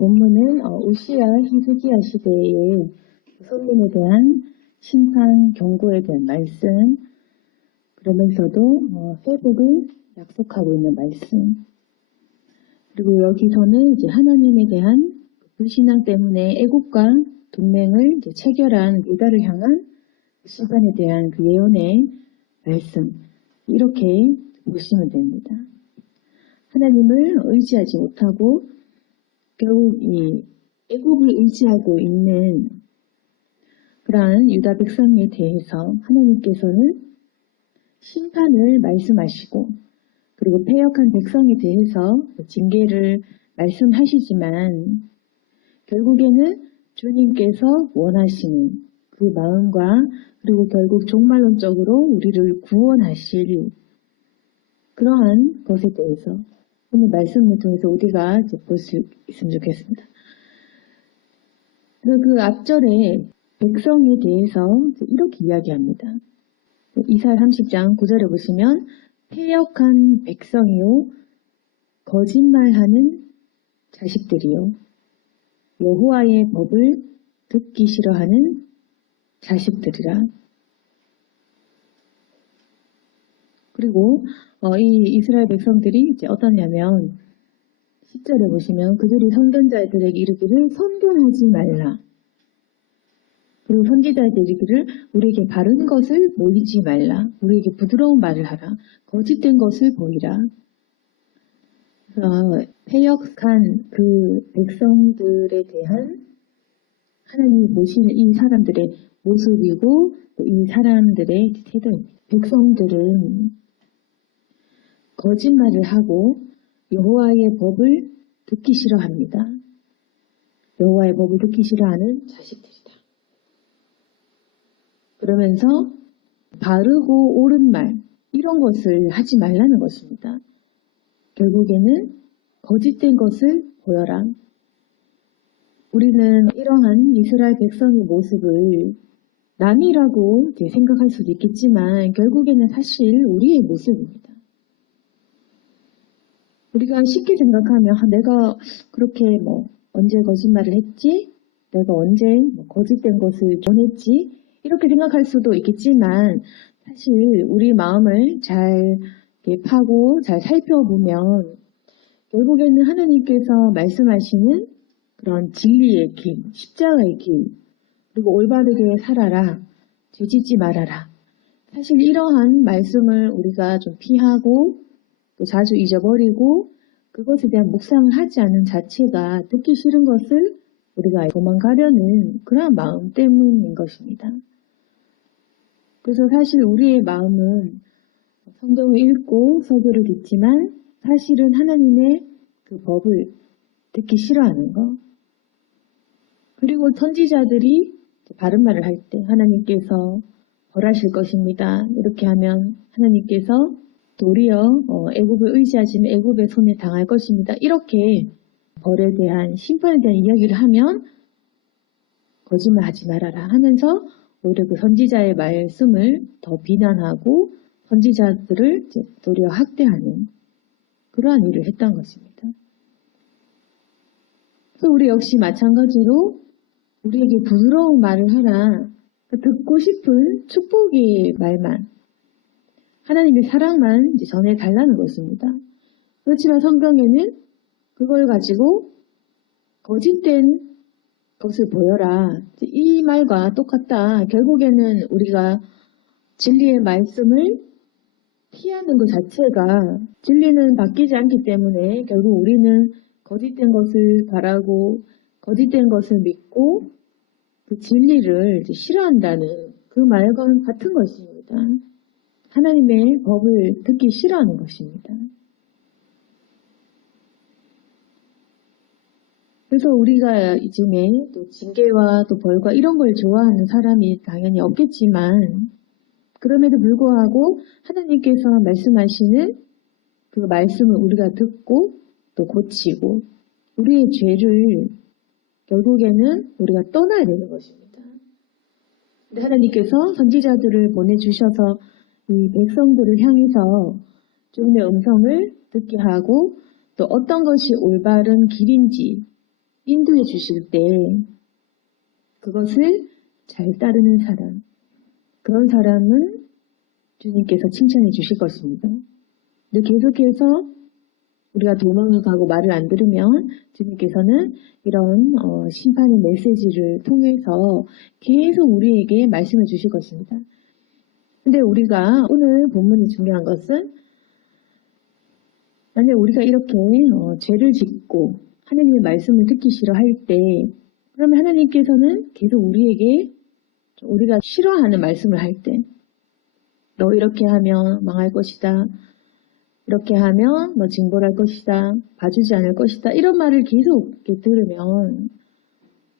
본문은 우시야 히스기야 시대의 선민에 대한 심판 경고에 대한 말씀, 그러면서도 회복을 약속하고 있는 말씀. 그리고 여기서는 이제 하나님에 대한 불신앙 때문에 애국과 동맹을 이제 체결한 유다를 향한 심판에 대한 그 예언의 말씀, 이렇게 보시면 됩니다. 하나님을 의지하지 못하고 결국 이 애국을 의지하고 있는 그러한 유다 백성에 대해서 하나님께서는 심판을 말씀하시고, 그리고 패역한 백성에 대해서 징계를 말씀하시지만 결국에는 주님께서 원하시는 그 마음과, 그리고 결국 종말론적으로 우리를 구원하실 그러한 것에 대해서 오늘 말씀을 통해서 우리가 볼 수 있으면 좋겠습니다. 그 앞절에 백성에 대해서 이렇게 이야기합니다. 이사야 30장 9절에 보시면 패역한 백성이요 거짓말하는 자식들이요 여호와의 법을 듣기 싫어하는 자식들이라. 그리고 이 이스라엘 백성들이 이제 어떠냐면 10절에 보시면 그들이 선견자들에게 이르기를 선견하지 말라. 그리고 선지자들에게 이르기를 우리에게 바른 것을 보이지 말라. 우리에게 부드러운 말을 하라. 거짓된 것을 보이라. 패역한 그 백성들에 대한 하나님이 보시는 이 사람들의 모습이고 또 이 사람들의 태도입니다. 백성들은 거짓말을 하고 여호와의 법을 듣기 싫어합니다. 여호와의 법을 듣기 싫어하는 자식들이다. 그러면서 바르고 옳은 말, 이런 것을 하지 말라는 것입니다. 결국에는 거짓된 것을 보여라. 우리는 이러한 이스라엘 백성의 모습을 남이라고 생각할 수도 있겠지만 결국에는 사실 우리의 모습입니다. 우리가 쉽게 생각하면 내가 그렇게 언제 거짓말을 했지? 내가 언제 거짓된 것을 전했지? 이렇게 생각할 수도 있겠지만 사실 우리 마음을 잘 파고 잘 살펴보면 결국에는 하나님께서 말씀하시는 그런 진리의 길, 십자가의 길, 그리고 올바르게 살아라, 죄짓지 말아라. 사실 이러한 말씀을 우리가 좀 피하고 또 자주 잊어버리고 그것에 대한 묵상을 하지 않는 자체가 듣기 싫은 것을 우리가 도망가려는 그러한 마음 때문인 것입니다. 그래서 사실 우리의 마음은 성경을 읽고 설교를 듣지만 사실은 하나님의 그 법을 듣기 싫어하는 것. 그리고 선지자들이 바른 말을 할 때 하나님께서 벌하실 것입니다. 이렇게 하면 하나님께서 도리어 애굽을 의지하시면 애굽의 손에 당할 것입니다. 이렇게 벌에 대한 심판에 대한 이야기를 하면 거짓말하지 말아라 하면서 오히려 그 선지자의 말씀을 더 비난하고 선지자들을 도리어 학대하는 그러한 일을 했던 것입니다. 그래서 우리 역시 마찬가지로 우리에게 부드러운 말을 하라, 듣고 싶은 축복의 말만, 하나님의 사랑만 전해달라는 것입니다. 그렇지만 성경에는 그걸 가지고 거짓된 것을 보여라, 이 말과 똑같다. 결국에는 우리가 진리의 말씀을 피하는 것 자체가 진리는 바뀌지 않기 때문에 결국 우리는 거짓된 것을 바라고 거짓된 것을 믿고 그 진리를 싫어한다는 그 말과는 같은 것입니다. 하나님의 법을 듣기 싫어하는 것입니다. 그래서 우리가 이 중에 또 징계와 또 벌과 이런 걸 좋아하는 사람이 당연히 없겠지만 그럼에도 불구하고 하나님께서 말씀하시는 그 말씀을 우리가 듣고 또 고치고 우리의 죄를 결국에는 우리가 떠나야 되는 것입니다. 근데 하나님께서 선지자들을 보내주셔서 이 백성들을 향해서 주님의 음성을 듣게 하고 또 어떤 것이 올바른 길인지 인도해 주실 때 그것을 잘 따르는 사람, 그런 사람은 주님께서 칭찬해 주실 것입니다. 근데 계속해서 우리가 도망을 가고 말을 안 들으면 주님께서는 이런 심판의 메시지를 통해서 계속 우리에게 말씀해 주실 것입니다. 근데 우리가 오늘 본문이 중요한 것은 만약 우리가 이렇게 죄를 짓고 하나님의 말씀을 듣기 싫어할 때 그러면 하나님께서는 계속 우리에게 우리가 싫어하는 말씀을 할 때 너 이렇게 하면 망할 것이다. 이렇게 하면 너 징벌할 것이다. 봐주지 않을 것이다. 이런 말을 계속 이렇게 들으면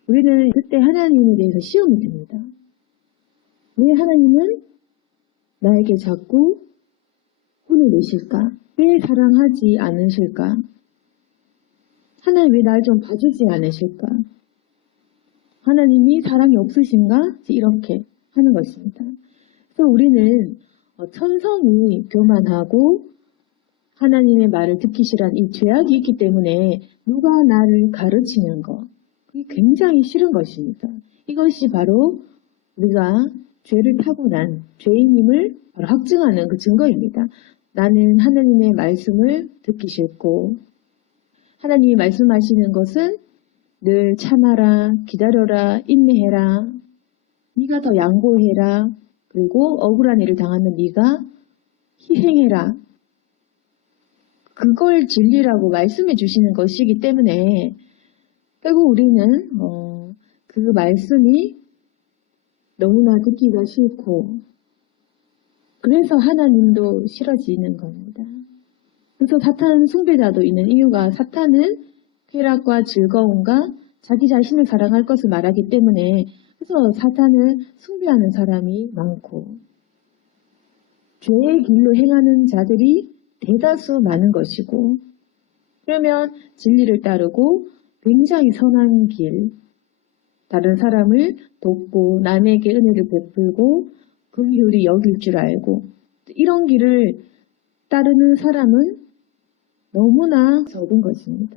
우리는 그때 하나님에 대해서 시험이 됩니다. 왜 하나님은 나에게 자꾸 혼을 내실까? 왜 사랑하지 않으실까? 하나님 왜 날 좀 봐주지 않으실까? 하나님이 사랑이 없으신가? 이렇게 하는 것입니다. 그래서 우리는 천성이 교만하고 하나님의 말을 듣기 싫어하는 이 죄악이 있기 때문에 누가 나를 가르치는 것, 그게 굉장히 싫은 것입니다. 이것이 바로 우리가 죄를 타고난 죄인임을 바로 확증하는 그 증거입니다. 나는 하나님의 말씀을 듣기 싫고 하나님이 말씀하시는 것은 늘 참아라, 기다려라, 인내해라, 네가 더 양보해라, 그리고 억울한 일을 당하는 네가 희생해라. 그걸 진리라고 말씀해 주시는 것이기 때문에 결국 우리는 그 말씀이 너무나 듣기가 싫고 그래서 하나님도 싫어지는 겁니다. 그래서 사탄 숭배자도 있는 이유가 사탄은 쾌락과 즐거움과 자기 자신을 사랑할 것을 말하기 때문에 그래서 사탄을 숭배하는 사람이 많고 죄의 길로 행하는 자들이 대다수 많은 것이고 그러면 진리를 따르고 굉장히 선한 길, 다른 사람을 돕고 남에게 은혜를 베풀고 긍휼히 여길 줄 알고 이런 길을 따르는 사람은 너무나 적은 것입니다.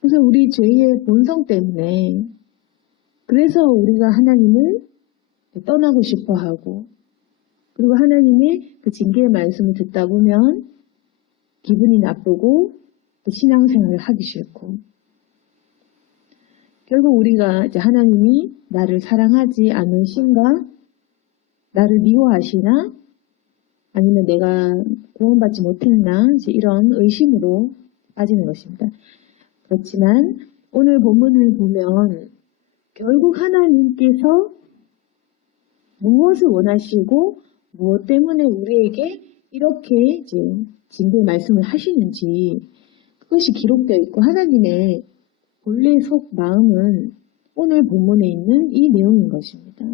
그래서 우리 죄의 본성 때문에 그래서 우리가 하나님을 떠나고 싶어 하고 그리고 하나님의 그 징계의 말씀을 듣다 보면 기분이 나쁘고 신앙생활을 하기 싫고 결국 우리가 이제 하나님이 나를 사랑하지 않으신가? 나를 미워하시나? 아니면 내가 구원받지 못했나? 이제 이런 의심으로 빠지는 것입니다. 그렇지만 오늘 본문을 보면 결국 하나님께서 무엇을 원하시고 무엇 때문에 우리에게 이렇게 이제 징계의 말씀을 하시는지 그것이 기록되어 있고 하나님의 본래 속 마음은 오늘 본문에 있는 이 내용인 것입니다.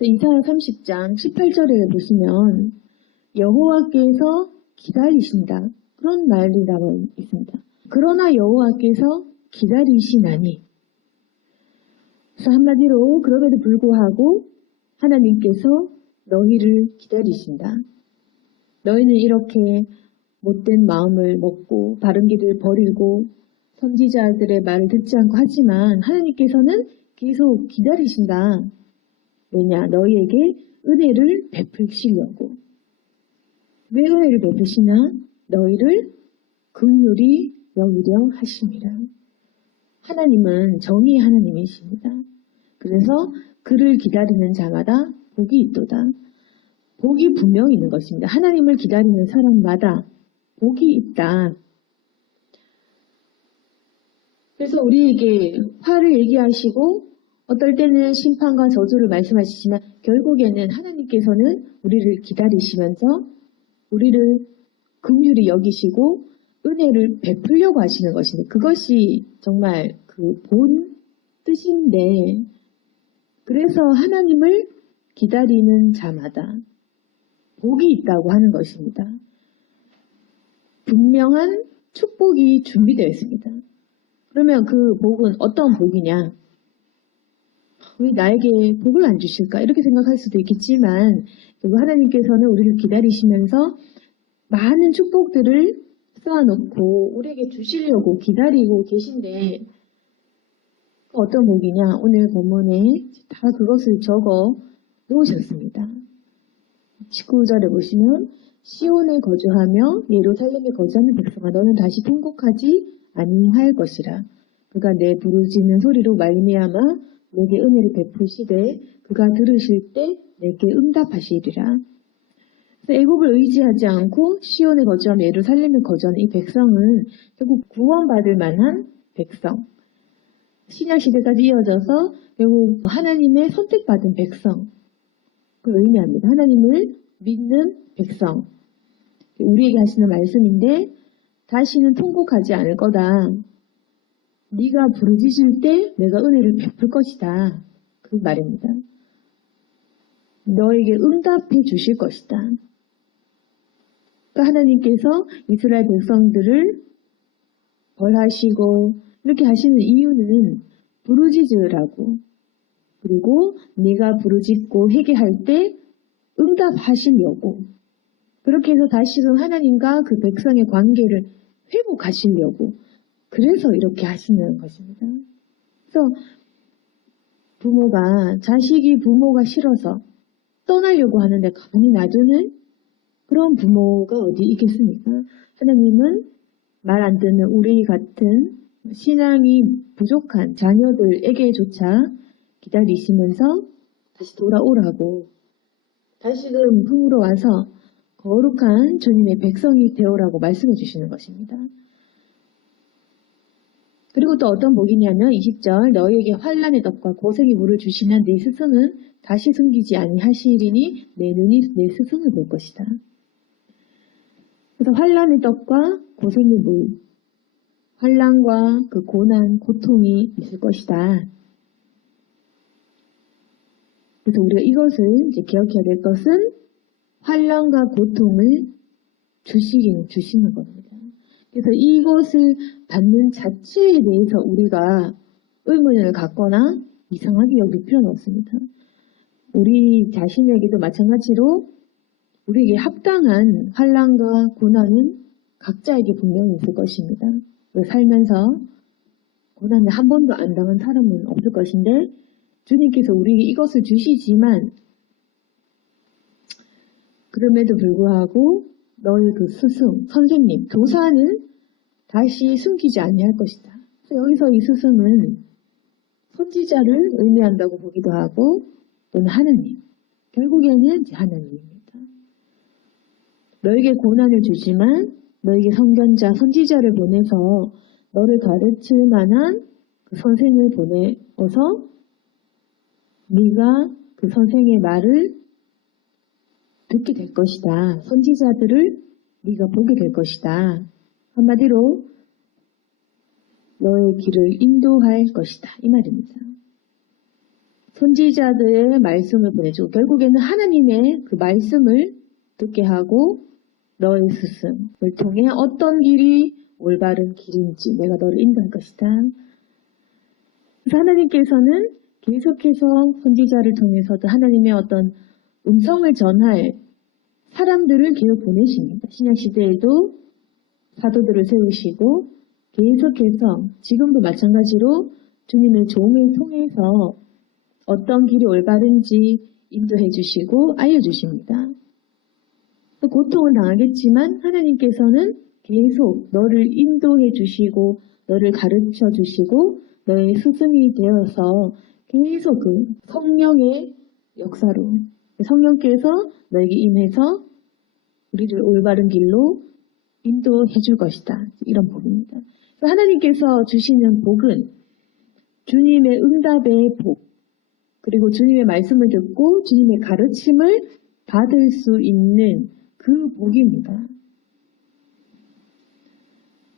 이사야 30장 18절에 보시면 여호와께서 기다리신다. 그런 말이 나와 있습니다. 그러나 여호와께서 기다리시나니 그래서 한마디로 그럼에도 불구하고 하나님께서 너희를 기다리신다. 너희는 이렇게 못된 마음을 먹고 바른 길을 버리고 선지자들의 말을 듣지 않고 하지만 하나님께서는 계속 기다리신다. 왜냐? 너희에게 은혜를 베푸시려고. 왜 은혜를 베푸시나? 너희를 긍휼히 여기려 하심이라. 하나님은 정의의 하나님이십니다. 그래서 그를 기다리는 자마다 복이 있도다. 복이 분명히 있는 것입니다. 하나님을 기다리는 사람마다 복이 있다. 그래서 우리에게 화를 얘기하시고 어떨 때는 심판과 저주를 말씀하시지만 결국에는 하나님께서는 우리를 기다리시면서 우리를 긍휼히 여기시고 은혜를 베풀려고 하시는 것인데 그것이 정말 그 본 뜻인데 그래서 하나님을 기다리는 자마다 복이 있다고 하는 것입니다. 분명한 축복이 준비되어 있습니다. 그러면 그 복은 어떤 복이냐? 왜 나에게 복을 안 주실까? 이렇게 생각할 수도 있겠지만 하나님께서는 우리를 기다리시면서 많은 축복들을 쌓아놓고 우리에게 주시려고 기다리고 계신데 어떤 복이냐? 오늘 본문에 다 그것을 적어 놓으셨습니다. 19절에 보시면 시온에 거주하며 예루살렘에 거주하는 백성아 너는 다시 통곡하지 아니할 것이라. 그가 내 부르짖는 소리로 말미암아 내게 은혜를 베푸시되 그가 들으실 때 내게 응답하시리라. 애굽을 의지하지 않고 시온에 거주하며 예루살렘에 거주하는 이 백성은 결국 구원받을 만한 백성. 신약 시대까지 이어져서 결국 하나님의 선택받은 백성. 그걸 의미합니다. 하나님을 믿는 백성. 우리에게 하시는 말씀인데 다시는 통곡하지 않을 거다. 네가 부르짖을 때 내가 은혜를 베풀 것이다. 그 말입니다. 너에게 응답해 주실 것이다. 그러니까 하나님께서 이스라엘 백성들을 벌하시고 이렇게 하시는 이유는 부르짖으라고 그리고 네가 부르짖고 회개할 때 응답하시려고 그렇게 해서 다시금 하나님과 그 백성의 관계를 회복하시려고 그래서 이렇게 하시는 것입니다. 그래서 부모가 자식이 부모가 싫어서 떠나려고 하는데 감히 놔두는 그런 부모가 어디 있겠습니까? 하나님은 말 안 듣는 우리 같은 신앙이 부족한 자녀들에게조차 기다리시면서 다시 돌아오라고 다시금 품으로 와서 거룩한 주님의 백성이 되어라고 말씀해 주시는 것입니다. 그리고 또 어떤 복이냐면 20절 너희에게 환난의 덕과 고생의 물을 주시면 네 스승은 다시 숨기지 아니하시리니 내 눈이 내 스승을 볼 것이다. 그래서 환난의 떡과 고생의 물, 환난과 그 고난, 고통이 있을 것이다. 그래서 우리가 이것을 이제 기억해야 될 것은 환난과 고통을 주시는 겁니다. 그래서 이것을 받는 자체에 대해서 우리가 의문을 갖거나 이상하게 여길 필요는 없습니다. 우리 자신에게도 마찬가지로 우리에게 합당한 환난과 고난은 각자에게 분명히 있을 것입니다. 살면서 고난을 한 번도 안 당한 사람은 없을 것인데 주님께서 우리에게 이것을 주시지만 그럼에도 불구하고 너의 그 스승, 선생님, 교사는 다시 숨기지 아니할 것이다. 그래서 여기서 이 스승은 선지자를 의미한다고 보기도 하고 또는 하나님, 결국에는 하나님입니다. 너에게 고난을 주지만 너에게 선견자, 선지자를 보내서 너를 가르칠 만한 그 선생을 보내어서 네가 그 선생의 말을 듣게 될 것이다. 선지자들을 네가 보게 될 것이다. 한마디로 너의 길을 인도할 것이다. 이 말입니다. 선지자들의 말씀을 보내주고 결국에는 하나님의 그 말씀을 듣게 하고 너의 스승을 통해 어떤 길이 올바른 길인지 내가 너를 인도할 것이다. 그래서 하나님께서는 계속해서 선지자를 통해서도 하나님의 어떤 음성을 전할 사람들을 계속 보내십니다. 신약시대에도 사도들을 세우시고 계속해서 지금도 마찬가지로 주님의 종을 통해서 어떤 길이 올바른지 인도해 주시고 알려주십니다. 고통은 당하겠지만 하나님께서는 계속 너를 인도해 주시고 너를 가르쳐 주시고 너의 스승이 되어서 계속 그 성령의 역사로 성령께서 너에게 임해서 우리를 올바른 길로 인도해 줄 것이다. 이런 복입니다. 하나님께서 주시는 복은 주님의 응답의 복 그리고 주님의 말씀을 듣고 주님의 가르침을 받을 수 있는 그 복입니다.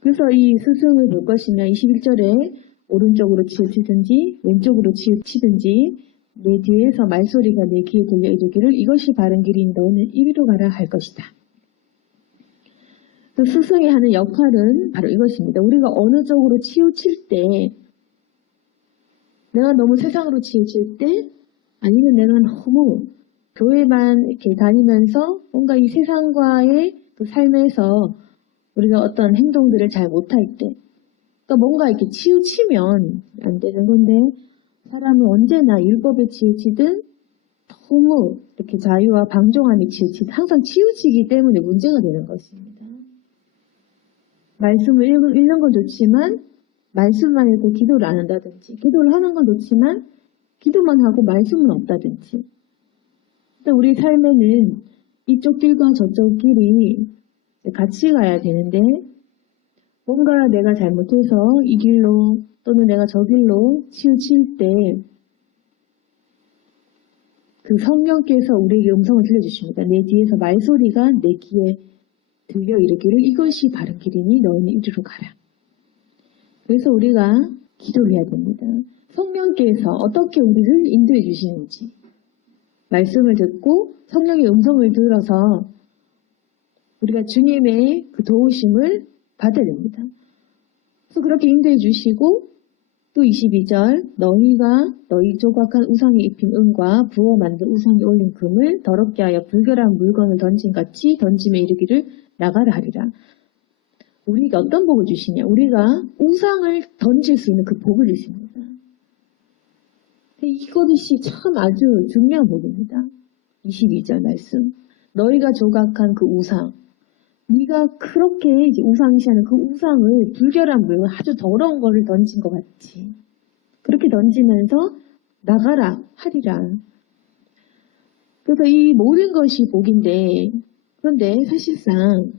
그래서 이 스승을 볼 것이면 21절에 오른쪽으로 치우치든지 왼쪽으로 치우치든지 내 뒤에서 말소리가 내 귀에 들려 이르기를 이것이 바른 길인 너는 이리로 가라 할 것이다. 스승이 하는 역할은 바로 이것입니다. 우리가 어느 쪽으로 치우칠 때 내가 너무 세상으로 치우칠 때 아니면 내가 너무 교회만 이렇게 다니면서 뭔가 이 세상과의 그 삶에서 우리가 어떤 행동들을 잘 못할 때, 그러니까 뭔가 이렇게 치우치면 안 되는 건데, 사람은 언제나 율법에 치우치든 너무 이렇게 자유와 방종함에 치우치든 항상 치우치기 때문에 문제가 되는 것입니다. 말씀을 읽는 건 좋지만 말씀만 읽고 기도를 안 한다든지, 기도를 하는 건 좋지만 기도만 하고 말씀은 없다든지. 우리 삶에는 이쪽 길과 저쪽 길이 같이 가야 되는데, 뭔가 내가 잘못해서 이 길로 또는 내가 저 길로 치우칠 때 그 성령께서 우리에게 음성을 들려주십니다. 내 뒤에서 말소리가 내 귀에 들려 이르기를 이것이 바른 길이니 너는 이리로 가라. 그래서 우리가 기도를 해야 됩니다. 성령께서 어떻게 우리를 인도해 주시는지 말씀을 듣고 성령의 음성을 들어서 우리가 주님의 그 도우심을 받아야 됩니다. 그래서 그렇게 인도해 주시고 또 22절 너희가 너희 조각한 우상에 입힌 은과 부어 만든 우상에 올린 금을 더럽게 하여 불결한 물건을 던진같이 던짐에 이르기를 나가라 하리라. 우리가 어떤 복을 주시냐? 우리가 우상을 던질 수 있는 그 복을 주십니다. 이것이 참 아주 중요한 복입니다. 22절 말씀. 너희가 조각한 그 우상. 네가 그렇게 이제 우상시하는 그 우상을 불결한 물건, 아주 더러운 거를 던진 것 같지. 그렇게 던지면서 나가라 하리라. 그래서 이 모든 것이 복인데, 그런데 사실상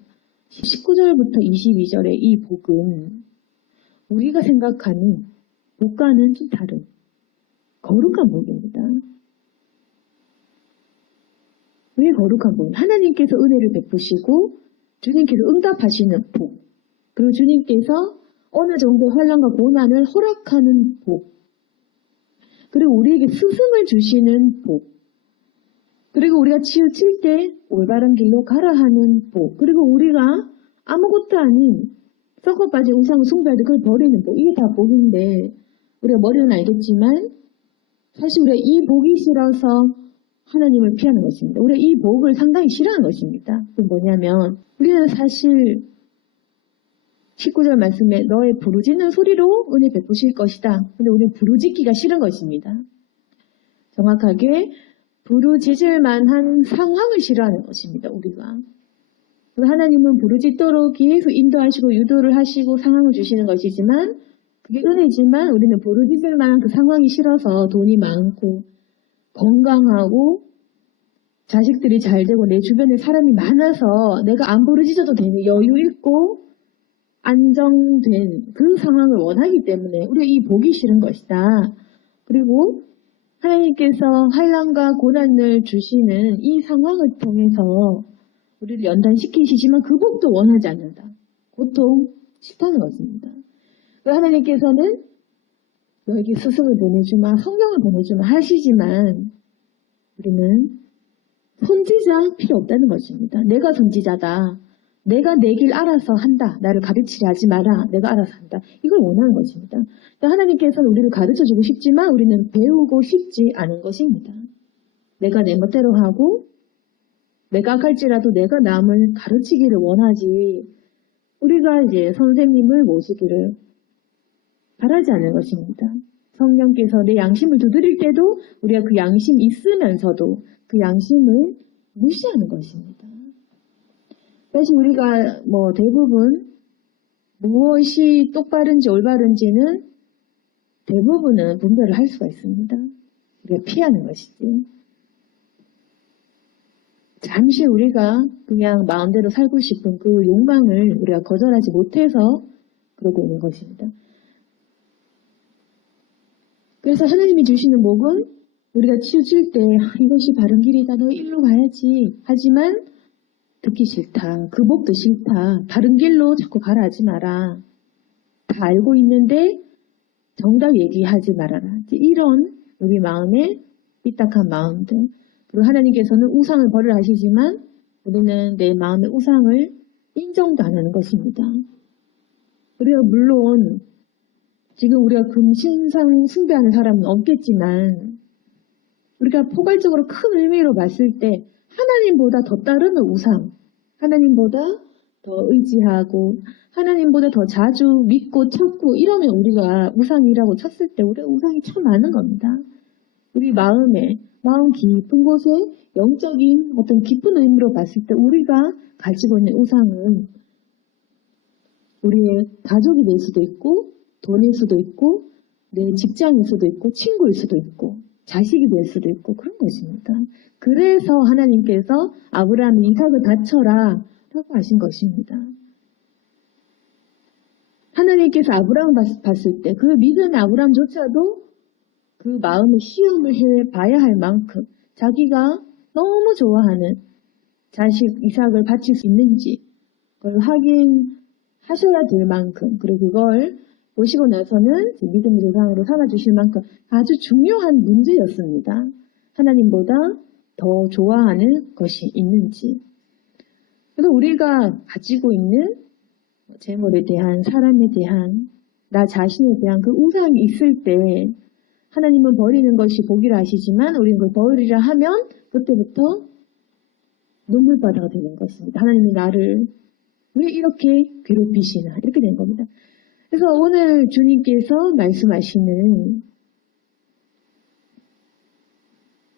19절부터 22절의 이 복은 우리가 생각하는 복과는 좀 다른 거룩한 복입니다. 왜 거룩한 복? 하나님께서 은혜를 베푸시고 주님께서 응답하시는 복, 그리고 주님께서 어느 정도 환난과 고난을 허락하는 복, 그리고 우리에게 스승을 주시는 복, 그리고 우리가 치우칠 때 올바른 길로 가라 하는 복, 그리고 우리가 아무것도 아닌 썩어 빠진 우상을 숭배할 때 그걸 버리는 복, 이게 다 복인데 우리가 머리는 알겠지만 사실 우리가 이 복이 싫어서 하나님을 피하는 것입니다. 우리가 이 복을 상당히 싫어하는 것입니다. 그게 뭐냐면 우리는 사실 19절 말씀에 너의 부르짖는 소리로 은혜 베푸실 것이다. 근데 우리는 부르짖기가 싫은 것입니다. 정확하게 부르짖을 만한 상황을 싫어하는 것입니다. 우리가. 하나님은 부르짖도록 계속 인도하시고 유도를 하시고 상황을 주시는 것이지만 그게 은혜지만 우리는 부르짖을 만한 그 상황이 싫어서 돈이 많고 건강하고 자식들이 잘 되고 내 주변에 사람이 많아서 내가 안 부르짖어도 되는 여유 있고 안정된 그 상황을 원하기 때문에 우리가 이 복이 싫은 것이다. 그리고 하나님께서 환난과 고난을 주시는 이 상황을 통해서 우리를 연단시키시지만 그 복도 원하지 않는다. 고통 싫다는 것입니다. 하나님께서는 너에게 스승을 보내주마, 성령을 보내주마 하시지만 우리는 선지자 필요 없다는 것입니다. 내가 선지자다. 내가 내 길 알아서 한다. 나를 가르치려 하지 마라. 내가 알아서 한다. 이걸 원하는 것입니다. 하나님께서는 우리를 가르쳐주고 싶지만 우리는 배우고 싶지 않은 것입니다. 내가 내 멋대로 하고 내가 악할지라도 내가 남을 가르치기를 원하지 우리가 이제 선생님을 모시기를 바라지 않는 것입니다. 성령께서 내 양심을 두드릴 때도 우리가 그 양심이 있으면서도 그 양심을 무시하는 것입니다. 사실 우리가 대부분 무엇이 똑바른지 올바른지는 대부분은 분별을 할 수가 있습니다. 우리가 피하는 것이지. 잠시 우리가 그냥 마음대로 살고 싶은 그 욕망을 우리가 거절하지 못해서 그러고 있는 것입니다. 그래서 하나님이 주시는 복은 우리가 치우칠 때 이것이 바른 길이다. 너 일로 가야지. 하지만 듣기 싫다. 그 복도 싫다. 바른 길로 자꾸 가라 하지 마라. 다 알고 있는데 정답 얘기하지 말아라. 이런 우리 마음의 삐딱한 마음들. 그리고 하나님께서는 우상을 버리라 하시지만 우리는 내 마음의 우상을 인정도 안 하는 것입니다. 우리가 물론 지금 우리가 금신상 숭배하는 사람은 없겠지만 우리가 포괄적으로 큰 의미로 봤을 때 하나님보다 더 따르는 우상, 하나님보다 더 의지하고 하나님보다 더 자주 믿고 찾고 이러면 우리가 우상이라고 쳤을 때 우리 우상이 참 많은 겁니다. 우리 마음 깊은 곳에 영적인 어떤 깊은 의미로 봤을 때 우리가 가지고 있는 우상은 우리의 가족이 될 수도 있고 돈일 수도 있고 내 직장일 수도 있고 친구일 수도 있고 자식이 될 수도 있고 그런 것입니다. 그래서 하나님께서 아브라함 이삭을 바쳐라 라고 하신 것입니다. 하나님께서 아브라함을 봤을 때 그 믿음의 아브라함조차도 그 마음의 시험을 해봐야 할 만큼 자기가 너무 좋아하는 자식 이삭을 바칠 수 있는지 그걸 확인하셔야 될 만큼 그리고 그걸 보시고 나서는 믿음의 조상으로 삼아주실 만큼 아주 중요한 문제였습니다. 하나님보다 더 좋아하는 것이 있는지. 그래서 우리가 가지고 있는 재물에 대한, 사람에 대한, 나 자신에 대한 그 우상이 있을 때 하나님은 버리는 것이 복이라 하시지만 우리는 그걸 버리라 하면 그때부터 눈물바다가 되는 것입니다. 하나님이 나를 왜 이렇게 괴롭히시나 이렇게 된 겁니다. 그래서 오늘 주님께서 말씀하시는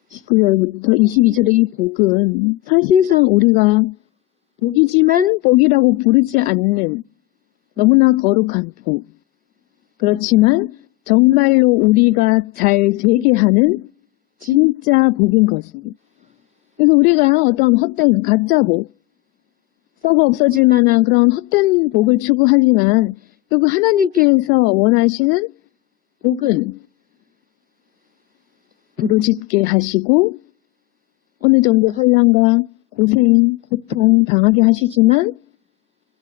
19절부터 22절의 이 복은 사실상 우리가 복이지만 복이라고 부르지 않는 너무나 거룩한 복. 그렇지만 정말로 우리가 잘 되게 하는 진짜 복인 것입니다. 그래서 우리가 어떤 헛된 가짜 복, 썩어 없어질 만한 그런 헛된 복을 추구하지만 결국 하나님께서 원하시는 복은 부르짖게 하시고 어느 정도 환난과 고생, 고통 당하게 하시지만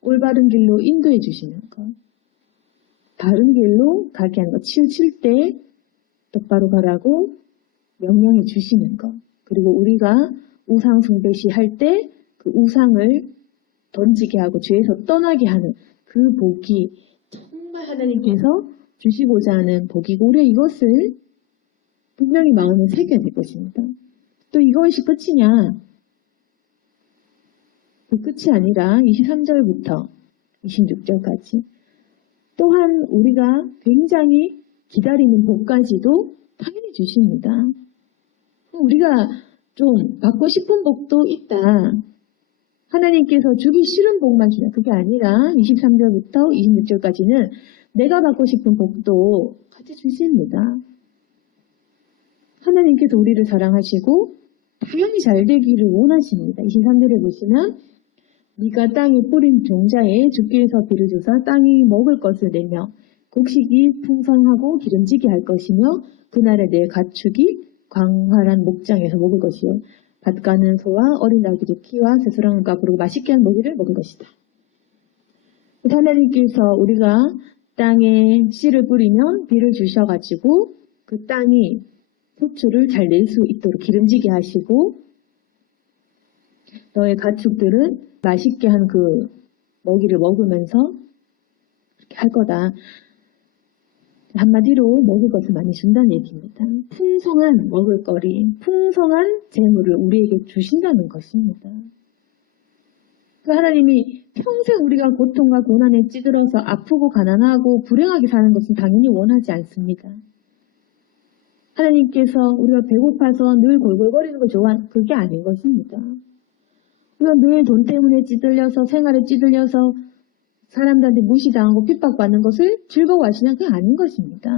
올바른 길로 인도해 주시는 것. 바른 길로 가게 하는 것. 치우칠 때 똑바로 가라고 명령해 주시는 것. 그리고 우리가 우상 숭배시 할 때 그 우상을 던지게 하고 죄에서 떠나게 하는 그 복이 정말 하나님께서 주시고자 하는 복이고 우리가 이것을 분명히 마음에 새겨야 될 것입니다. 또 이것이 끝이냐? 그 끝이 아니라 23절부터 26절까지 또한 우리가 굉장히 기다리는 복까지도 당연히 주십니다. 우리가 좀 받고 싶은 복도 있다. 하나님께서 주기 싫은 복만 주냐. 그게 아니라 23절부터 26절까지는 내가 받고 싶은 복도 같이 주십니다. 하나님께서 우리를 사랑하시고 당연히 잘 되기를 원하십니다. 23절에 보시면 네가 땅에 뿌린 종자에 주께서 비를 주사 땅이 먹을 것을 내며 곡식이 풍성하고 기름지게 할 것이며 그날에 내 가축이 광활한 목장에서 먹을 것이요 밭 가는 소와 어린 아기도 키와 새소랑과 부르고 맛있게 한 먹이를 먹을 것이다. 하나님께서 우리가 땅에 씨를 뿌리면 비를 주셔가지고 그 땅이 소출을 잘 낼 수 있도록 기름지게 하시고 너의 가축들은 맛있게 한 그 먹이를 먹으면서 이렇게 할 거다. 한마디로 먹을 것을 많이 준다는 얘기입니다. 풍성한 먹을거리, 풍성한 재물을 우리에게 주신다는 것입니다. 그 하나님이 평생 우리가 고통과 고난에 찌들어서 아프고 가난하고 불행하게 사는 것은 당연히 원하지 않습니다. 하나님께서 우리가 배고파서 늘 골골거리는 걸 좋아하는 그게 아닌 것입니다. 우리가 늘 돈 때문에 찌들려서 생활에 찌들려서 사람들한테 무시당하고 핍박받는 것을 즐거워하시는 게 아닌 것입니다.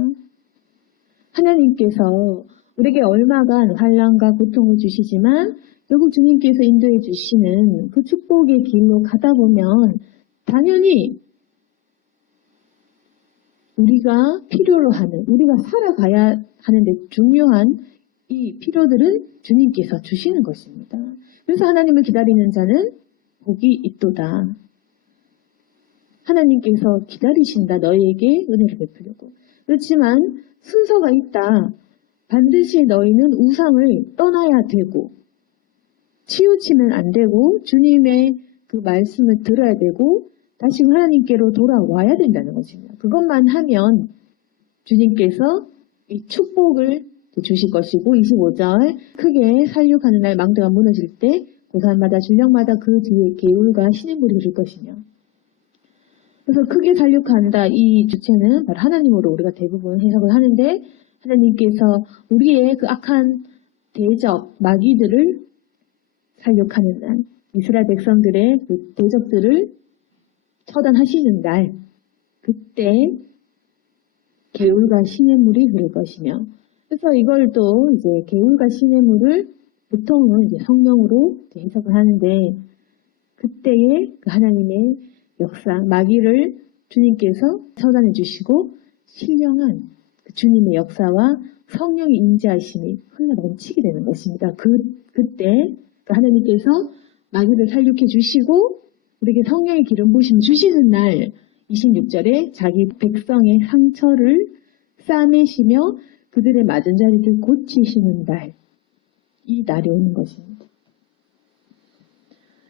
하나님께서 우리에게 얼마간 환난과 고통을 주시지만 결국 주님께서 인도해 주시는 그 축복의 길로 가다 보면 당연히 우리가 필요로 하는, 우리가 살아가야 하는데 중요한 이 필요들은 주님께서 주시는 것입니다. 그래서 하나님을 기다리는 자는 복이 있도다. 하나님께서 기다리신다. 너희에게 은혜를 베푸려고. 그렇지만 순서가 있다. 반드시 너희는 우상을 떠나야 되고 치우치면 안 되고 주님의 그 말씀을 들어야 되고 다시 하나님께로 돌아와야 된다는 것입니다. 그것만 하면 주님께서 이 축복을 주실 것이고 25절 크게 살육하는 날 망대가 무너질 때 고산마다 줄령마다 그 뒤에 개울과 시냇물이 흐를 것이며. 그래서 크게 살육한다. 이 주체는 바로 하나님으로 우리가 대부분 해석을 하는데, 하나님께서 우리의 그 악한 대적, 마귀들을 살육하는 날, 이스라엘 백성들의 그 대적들을 처단하시는 날, 그때 개울과 시냇물이 흐를 것이며. 그래서 이걸 또 이제 개울과 시냇물을 보통은 이제 성령으로 해석을 하는데, 그때의 그 하나님의 역사, 마귀를 주님께서 처단해 주시고 신령한 그 주님의 역사와 성령의 임재하심이 흘러 넘치게 되는 것입니다. 그때 그 하나님께서 마귀를 살육해 주시고 우리에게 성령의 기름 부심 주시는 날 26절에 자기 백성의 상처를 싸매시며 그들의 맞은 자리를 고치시는 날, 이 날이 오는 것입니다.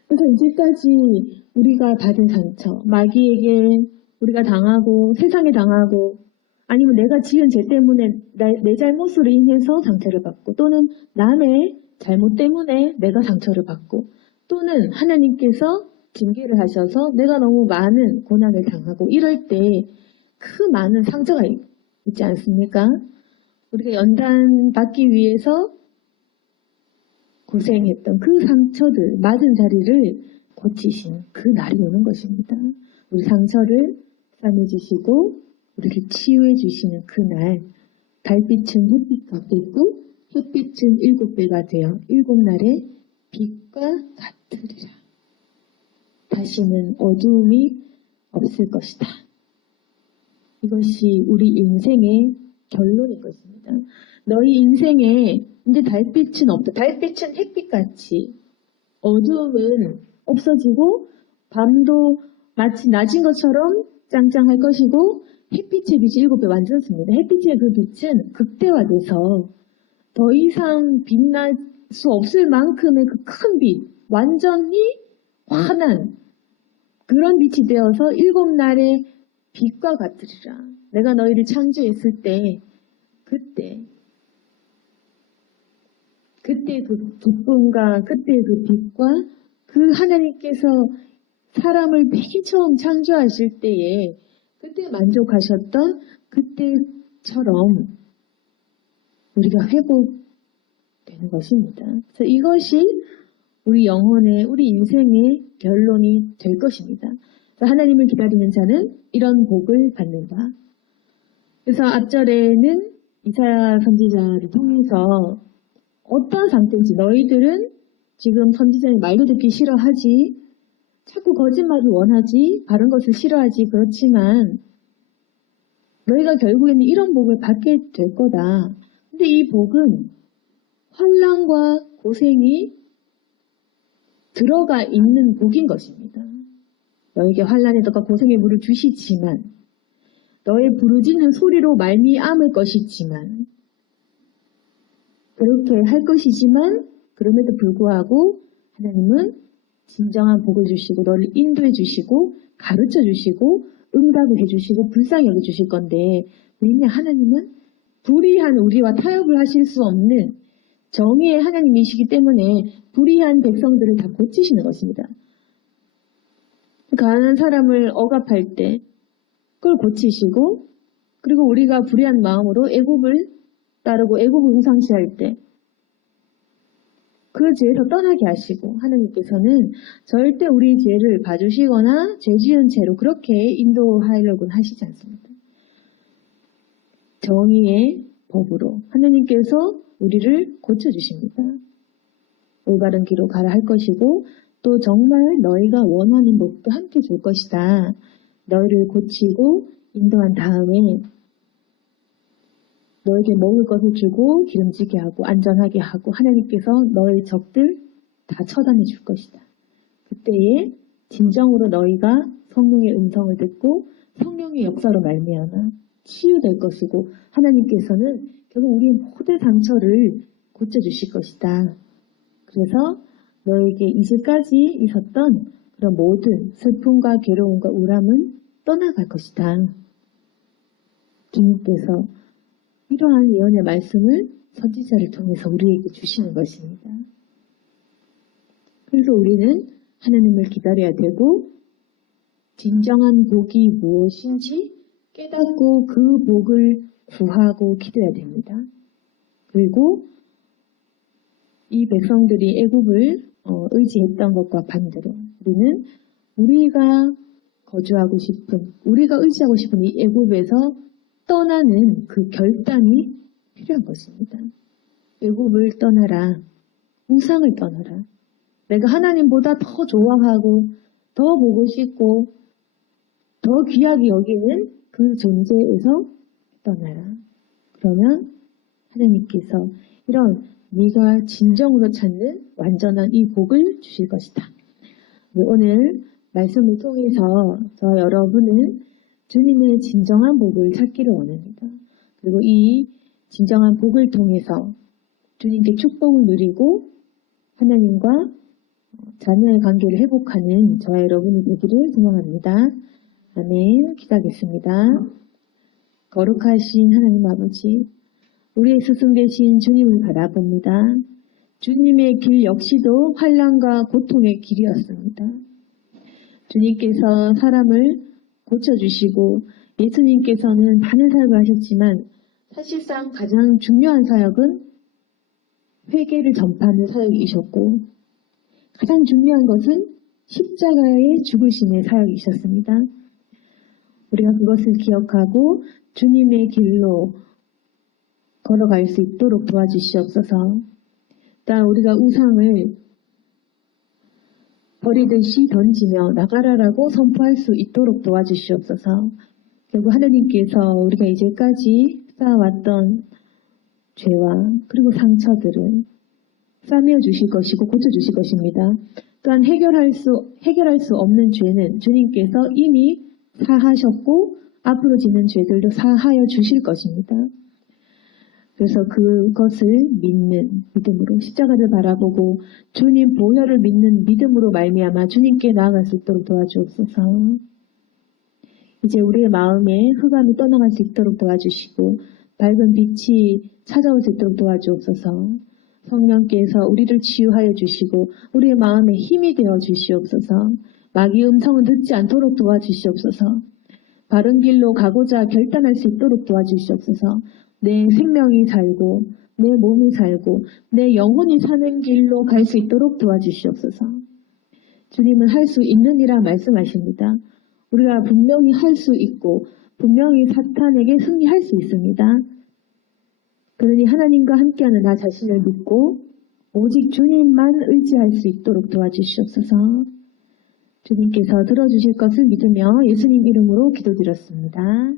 그래서 이제까지 우리가 받은 상처, 마귀에게 우리가 당하고 세상에 당하고 아니면 내가 지은 죄 때문에 내 잘못으로 인해서 상처를 받고 또는 남의 잘못 때문에 내가 상처를 받고 또는 하나님께서 징계를 하셔서 내가 너무 많은 고난을 당하고 이럴 때 그 많은 상처가 있지 않습니까? 우리가 연단 받기 위해서 고생했던 그 상처들, 맞은 자리를 고치시는 그 날이 오는 것입니다. 우리 상처를 싸매주시고 우리를 치유해 주시는 그 날, 달빛은 햇빛과 같고 햇빛은 7배가 되어 7날의 빛과 같으리라. 다시는 어두움이 없을 것이다. 이것이 우리 인생의 결론일 것입니다. 너희 인생에 이제 달빛은 없다. 달빛은 햇빛같이 어두움은 없어지고 밤도 마치 낮인 것처럼 짱짱할 것이고 햇빛의 빛이 7배 완전습니다. 햇빛의 그 빛은 극대화돼서 더 이상 빛날 수 없을 만큼의 그 큰 빛, 완전히 환한 그런 빛이 되어서 7날의 빛과 같으리라. 내가 너희를 창조했을 때 그때 그 기쁨과 그때 그 빛과 그 하나님께서 사람을 맨 처음 창조하실 때에 그때 만족하셨던 그때처럼 우리가 회복되는 것입니다. 그래서 이것이 우리 영혼의, 우리 인생의 결론이 될 것입니다. 하나님을 기다리는 자는 이런 복을 받는다. 그래서 앞절에는 이사야 선지자를 통해서 어떤 상태인지 너희들은 지금 선지자의 말도 듣기 싫어하지, 자꾸 거짓말을 원하지, 바른 것을 싫어하지, 그렇지만 너희가 결국에는 이런 복을 받게 될 거다. 근데 이 복은 환난과 고생이 들어가 있는 복인 것입니다. 너에게 환난의 덕과 고생의 물을 주시지만 너의 부르짖는 소리로 말미암을 것이지만 그렇게 할 것이지만 그럼에도 불구하고 하나님은 진정한 복을 주시고 너를 인도해 주시고 가르쳐 주시고 응답을 해 주시고 불쌍히 여겨 주실 건데 왜냐 하나님은 불의한 우리와 타협을 하실 수 없는 정의의 하나님이시기 때문에 불의한 백성들을 다 고치시는 것입니다. 가난한 사람을 억압할 때 그걸 고치시고 그리고 우리가 불의한 마음으로 애굽을 따르고 애굽을 우상시할 때 그 죄에서 떠나게 하시고 하나님께서는 절대 우리 죄를 봐주시거나 죄 지은 채로 그렇게 인도하려고는 하시지 않습니다. 정의의 법으로 하나님께서 우리를 고쳐주십니다. 올바른 길로 가라 할 것이고 또 정말 너희가 원하는 복도 함께 줄 것이다. 너희를 고치고 인도한 다음에 너에게 먹을 것을 주고 기름지게 하고 안전하게 하고 하나님께서 너의 적들 다 처단해 줄 것이다. 그때에 진정으로 너희가 성령의 음성을 듣고 성령의 역사로 말미암아 치유될 것이고 하나님께서는 결국 우리의 모든 상처를 고쳐주실 것이다. 그래서 너에게 이제까지 있었던 그런 모든 슬픔과 괴로움과 우람은 떠나갈 것이다. 주님께서 이러한 예언의 말씀을 선지자를 통해서 우리에게 주시는 것입니다. 그래서 우리는 하나님을 기다려야 되고 진정한 복이 무엇인지 깨닫고 그 복을 구하고 기도해야 됩니다. 그리고 이 백성들이 애굽을 의지했던 것과 반대로 우리는 우리가 거주하고 싶은, 우리가 의지하고 싶은 이 애굽에서 떠나는 그 결단이 필요한 것입니다. 애굽을 떠나라. 우상을 떠나라. 내가 하나님보다 더 좋아하고 더 보고 싶고 더 귀하게 여기는 그 존재에서 떠나라. 그러면 하나님께서 이런 네가 진정으로 찾는 완전한 이 복을 주실 것이다. 오늘 말씀을 통해서 저 여러분은 주님의 진정한 복을 찾기를 원합니다. 그리고 이 진정한 복을 통해서 주님께 축복을 누리고 하나님과 자녀의 관계를 회복하는 저와 여러분이 되기를 소망합니다. 아멘. 기도하겠습니다. 거룩하신 하나님 아버지, 우리의 스승 되신 주님을 바라봅니다. 주님의 길 역시도 환난과 고통의 길이었습니다. 주님께서 사람을 고쳐주시고 예수님께서는 많은 사역을 하셨지만 사실상 가장 중요한 사역은 회개를 전파하는 사역이셨고 가장 중요한 것은 십자가의 죽으심의 사역이셨습니다. 우리가 그것을 기억하고 주님의 길로 걸어갈 수 있도록 도와주시옵소서. 또한 우리가 우상을 버리듯이 던지며 나가라라고 선포할 수 있도록 도와주시옵소서. 결국 하나님께서 우리가 이제까지 쌓아왔던 죄와 그리고 상처들을 싸매어 주실 것이고 고쳐주실 것입니다. 또한 해결할 수 없는 죄는 주님께서 이미 사하셨고 앞으로 짓는 죄들도 사하여 주실 것입니다. 그래서 그것을 믿는 믿음으로 십자가를 바라보고 주님 보혈을 믿는 믿음으로 말미암아 주님께 나아갈 수 있도록 도와주옵소서. 이제 우리의 마음에 흑암이 떠나갈 수 있도록 도와주시고 밝은 빛이 찾아올 수 있도록 도와주옵소서. 성령께서 우리를 치유하여 주시고 우리의 마음에 힘이 되어 주시옵소서. 마귀의 음성은 듣지 않도록 도와주시옵소서. 바른 길로 가고자 결단할 수 있도록 도와주시옵소서. 내 생명이 살고 내 몸이 살고 내 영혼이 사는 길로 갈 수 있도록 도와주시옵소서. 주님은 할 수 있느니라 말씀하십니다. 우리가 분명히 할 수 있고 분명히 사탄에게 승리할 수 있습니다. 그러니 하나님과 함께하는 나 자신을 믿고 오직 주님만 의지할 수 있도록 도와주시옵소서. 주님께서 들어주실 것을 믿으며 예수님 이름으로 기도드렸습니다.